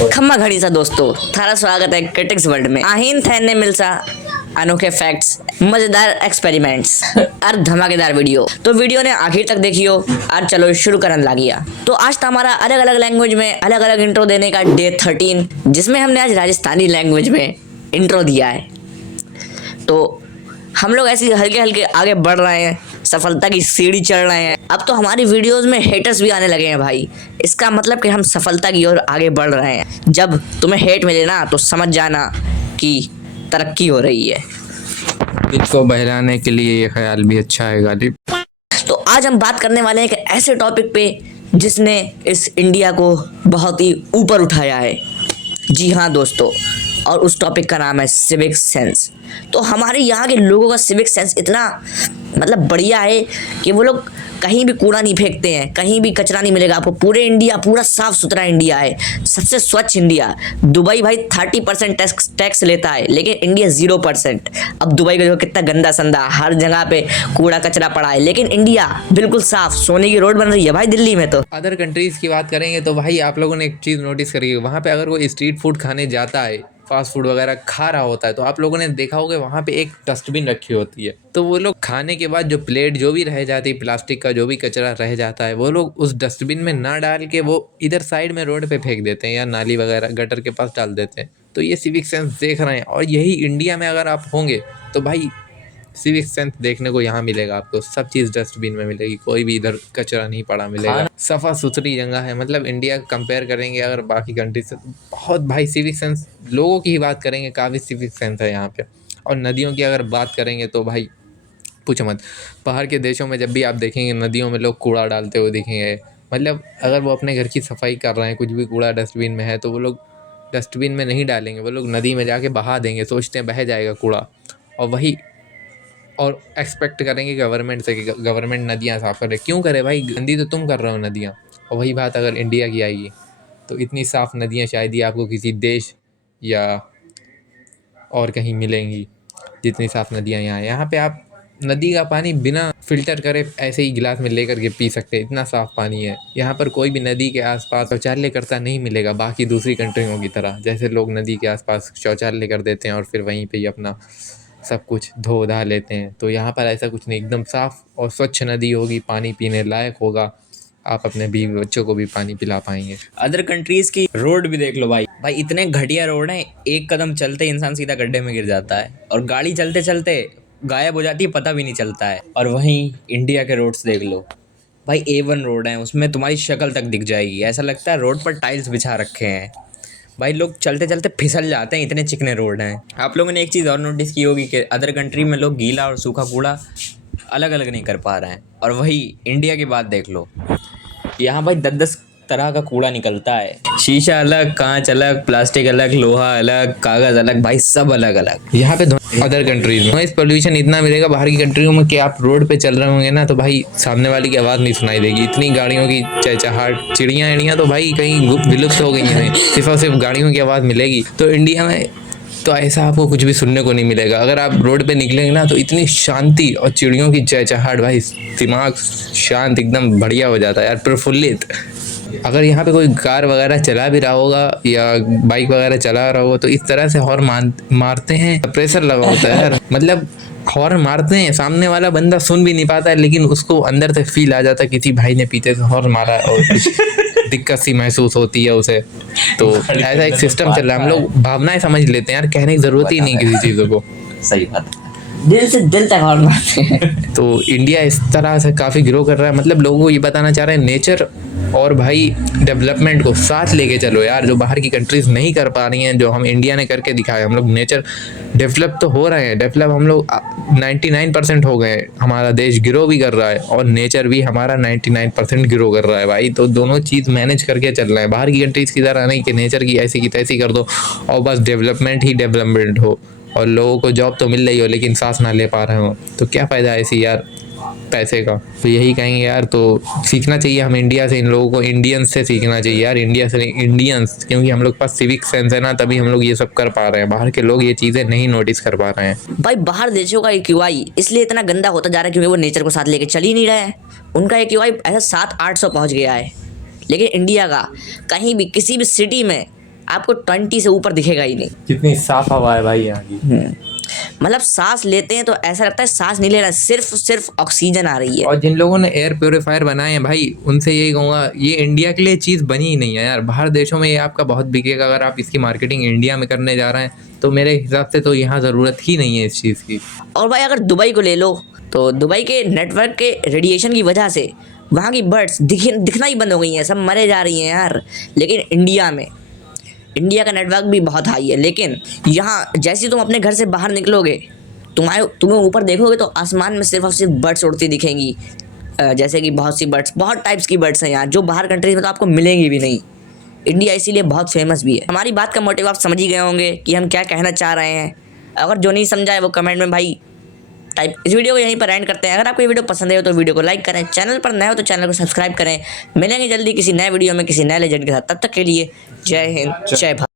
खम्मा घड़ी सा दोस्तों, थारा स्वागत है क्रिटिक्स वर्ल्ड में। आहीन थैने मिलसा अनोखे फैक्ट्स, मजेदार एक्सपेरिमेंट्स और धमाकेदार वीडियो। तो वीडियो ने आखिर तक देखियो और चलो शुरू करने लागिया। तो आज तो हमारा अलग अलग लैंग्वेज में अलग अलग इंट्रो देने का डे 13, जिसमें हमने आज राजस्थानी लैंग्वेज में इंट्रो दिया है। तो हम लोग ऐसे हल्के हल्के आगे बढ़ रहे हैं, सफलता की सीढ़ी चढ़ रहे हैं। अब तो हमारी वीडियोस में हेटर्स भी आने लगे हैं भाई। इसका मतलब कि हम सफलता की ओर आगे बढ़ रहे हैं। जब तुम्हें हेट मिले ना तो समझ जाना कि तरक्की हो रही है। दिल को बहलाने के लिए ये ख्याल भी अच्छा है गालिब। तो आज हम बात करने वाले हैं एक ऐसे टॉपिक पे जिसने इस इंडिया को बहुत ही ऊपर उठाया है। जी हाँ दोस्तों, और उस टॉपिक का नाम है सिविक सेंस। तो हमारे यहाँ के लोगों का सिविक सेंस इतना मतलब बढ़िया है कि वो लोग कहीं भी कूड़ा नहीं फेंकते हैं, कहीं भी कचरा नहीं मिलेगा आपको। पूरे इंडिया पूरा साफ सुथरा इंडिया है, सबसे स्वच्छ इंडिया। दुबई भाई 30% टैक्स लेता है, लेकिन इंडिया 0%। अब दुबई का देखो कितना गंदा संदा, हर जगह पे कूड़ा कचरा पड़ा है, लेकिन इंडिया बिल्कुल साफ, सोने की रोड बन रही है भाई दिल्ली में। तो अदर कंट्रीज़ की बात करेंगे तो भाई आप लोगों ने एक चीज़ नोटिस करी है, वहाँ पे अगर कोई स्ट्रीट फूड खाने जाता है, फास्ट फूड वगैरह खा रहा होता है, तो आप लोगों ने देखा होगा वहाँ पे एक डस्टबिन रखी होती है। तो वो लोग खाने के बाद जो प्लेट जो भी रह जाती है, प्लास्टिक का जो भी कचरा रह जाता है, वो लोग उस डस्टबिन में ना डाल के वो इधर साइड में रोड पे फेंक देते हैं या नाली वगैरह गटर के पास डाल देते हैं। तो ये सिविक सेंस देख रहे हैं, और यही इंडिया में अगर आप होंगे तो भाई सिविक सेंस देखने को यहाँ मिलेगा आपको। सब चीज़ डस्टबिन में मिलेगी, कोई भी इधर कचरा नहीं पड़ा मिलेगा। सफ़ा सुथरी जगह है, मतलब इंडिया कंपेयर करेंगे अगर बाकी कंट्री से तो बहुत भाई सिविक सेंस। लोगों की ही बात करेंगे, काफ़ी सिविक सेंस है यहाँ पे। और नदियों की अगर बात करेंगे तो भाई पूछो मत। बाहर के देशों में जब भी आप देखेंगे नदियों में लोग कूड़ा डालते हुए दिखेंगे, मतलब अगर वो अपने घर की सफाई कर रहे हैं, कुछ भी कूड़ा डस्टबिन में है तो वो लोग डस्टबिन में नहीं डालेंगे, वो लोग नदी में जाके बहा देंगे, सोचते हैं बह जाएगा कूड़ा। और वही और एक्सपेक्ट करेंगे गवर्नमेंट से कि गवर्नमेंट नदियाँ साफ़ करे। क्यों करे भाई, गंदी तो तुम कर रहे हो नदियाँ। और वही बात अगर इंडिया की आएगी तो इतनी साफ़ नदियाँ शायद ही आपको किसी देश या और कहीं मिलेंगी जितनी साफ़ नदियाँ यहाँ हैं। यहाँ पे आप नदी का पानी बिना फ़िल्टर करे ऐसे ही गिलास में लेकर के पी सकते हैं, इतना साफ़ पानी है। यहाँ पर कोई भी नदी के आसपास शौचालय करता नहीं मिलेगा बाकी दूसरी कंट्रियों की तरह, जैसे लोग नदी के आसपास शौचालय कर देते हैं और फिर वहीं पे ही अपना सब कुछ धो धा लेते हैं। तो यहाँ पर ऐसा कुछ नहीं, एकदम साफ़ और स्वच्छ नदी होगी, पानी पीने लायक होगा, आप अपने बीवी बच्चों को भी पानी पिला पाएंगे। अदर कंट्रीज की रोड भी देख लो भाई इतने घटिया रोड हैं, एक कदम चलते इंसान सीधा गड्ढे में गिर जाता है, और गाड़ी चलते चलते गायब हो जाती है, पता भी नहीं चलता है। और वहीं इंडिया के रोड्स देख लो भाई, A1 रोड हैं, उसमें तुम्हारी शक्ल तक दिख जाएगी, ऐसा लगता है रोड पर टाइल्स बिछा रखे हैं भाई। लोग चलते चलते फिसल जाते हैं, इतने चिकने रोड हैं। आप लोगों ने एक चीज़ और नोटिस की होगी कि अदर कंट्री में लोग गीला और सूखा कूड़ा अलग अलग नहीं कर पा रहे हैं, और वही इंडिया की बात देख लो, यहाँ भाई 10-10 तरह का कूड़ा निकलता है। शीशा अलग, कांच अलग, प्लास्टिक अलग, लोहा अलग, कागज़ अलग, भाई सब अलग अलग। यहाँ पे अदर कंट्रीज में नॉइस पोल्यूशन इतना मिलेगा बाहर की कंट्रियों में कि आप रोड पे चल रहे होंगे ना तो भाई सामने वाले की आवाज़ नहीं सुनाई देगी। इतनी गाड़ियों की चहचहाट, चिड़ियाँ एड़ियाँ तो भाई कहीं विलुप्त हो गई हैं, सिर्फ और सिर्फ गाड़ियों की आवाज़ मिलेगी। तो इंडिया में तो ऐसा आपको कुछ भी सुनने को नहीं मिलेगा। अगर आप रोड पे निकलेंगे ना तो इतनी शांति और चिड़ियों की चहचहाट, भाई दिमाग शांत एकदम बढ़िया हो जाता है यार, प्रफुल्लित। अगर यहाँ पे कोई कार वगैरह चला भी रहा होगा या बाइक वगैरह चला रहा होगा तो इस तरह से हॉर्न मारते हैं, प्रेशर लगा होता है यार, मतलब हॉर्न मारते हैं, सामने वाला बंदा सुन भी नहीं पाता है, लेकिन उसको अंदर से फील आ जाता है किसी भाई ने पीछे से हॉर्न मारा और कुछ दिक्कत सी महसूस होती है उसे। तो ऐसा एक सिस्टम चल रहा है, हम लोग भावनाएं समझ लेते हैं यार, कहने की ज़रूरत ही नहीं किसी चीज़ों को। सही बात, दिल से दिल तक हॉर्न मारते हैं। तो इंडिया इस तरह से काफ़ी ग्रो कर रहा है, मतलब लोगों को ये बताना चाह रहे हैं नेचर और भाई डेवलपमेंट को साथ लेके चलो यार, जो बाहर की कंट्रीज़ नहीं कर पा रही हैं, जो हम इंडिया ने करके दिखाया। हम लोग नेचर डेवलप तो हो रहे हैं, डेवलप हम लोग 99% हो गए, हमारा देश ग्रो भी कर रहा है और नेचर भी हमारा 99% ग्रो कर रहा है भाई। तो दोनों चीज़ मैनेज करके चल रहे हैं, बाहर की कंट्रीज़ की तरह नहीं कि नेचर की ऐसी की तैसी कर दो और बस डेवलपमेंट ही डेवलपमेंट हो और लोगों को जॉब तो मिल रही हो लेकिन सांस ना ले पा रहे हो, तो क्या फ़ायदा ऐसी यार पैसे का। तो यही कहेंगे यार, तो सीखना चाहिए हम इंडिया से, इन लोगों को इंडियंस से सीखना चाहिए यार, इंडिया से इंडियंस, क्योंकि हम लोग के पास सिविक सेंस है ना, तभी हम लोग ये सब कर पा रहे हैं। बाहर के लोग ये चीज़ें नहीं नोटिस कर पा रहे हैं भाई बाहर देशों का AQI इसलिए इतना गंदा होता जा रहा है क्योंकि वो नेचर को साथ लेके चल ही नहीं रहे हैं। उनका AQI ऐसा 700-800 पहुंच गया है, लेकिन इंडिया का कहीं भी किसी भी सिटी में आपको 20 से ऊपर दिखेगा ही नहीं। कितनी साफ हवा है भाई यहाँ की। मतलब सांस लेते हैं तो ऐसा लगता है सांस नहीं ले रहा, सिर्फ ऑक्सीजन आ रही है। और जिन लोगों ने एयर प्योरीफायर बनाए हैं भाई, उनसे यही कहूँगा, ये इंडिया के लिए चीज़ बनी ही नहीं है यार। बाहर देशों में ये आपका बहुत बिकेगा, अगर आप इसकी मार्केटिंग इंडिया में करने जा रहे हैं तो मेरे हिसाब से तो यहाँ ज़रूरत ही नहीं है इस चीज़ की। और भाई अगर दुबई को ले लो तो दुबई के नेटवर्क के रेडिएशन की वजह से वहाँ की बर्ड्स दिखना ही बंद हो गई हैं, सब मरे जा रही हैं यार। लेकिन इंडिया का नेटवर्क भी बहुत हाई है, लेकिन यहाँ जैसे ही तुम अपने घर से बाहर निकलोगे, तुम्हें ऊपर देखोगे तो आसमान में सिर्फ और सिर्फ बर्ड्स उड़ती दिखेंगी। जैसे कि बहुत सी बर्ड्स, बहुत टाइप्स की बर्ड्स हैं यहाँ, जो बाहर कंट्रीज में तो आपको मिलेंगी भी नहीं। इंडिया इसीलिए बहुत फेमस भी है। हमारी बात का मोटिव आप समझ ही गए होंगे कि हम क्या कहना चाह रहे हैं। अगर जो नहीं समझा है वो कमेंट में भाई टाइप। इस वीडियो को यहीं पर एंड करते हैं। अगर आपको ये वीडियो पसंद है तो वीडियो को लाइक करें, चैनल पर नए हो तो चैनल को सब्सक्राइब करें। मिलेंगे जल्दी किसी नए वीडियो में किसी नए लेजेंड के साथ। तब तक के लिए जय हिंद, जय भारत।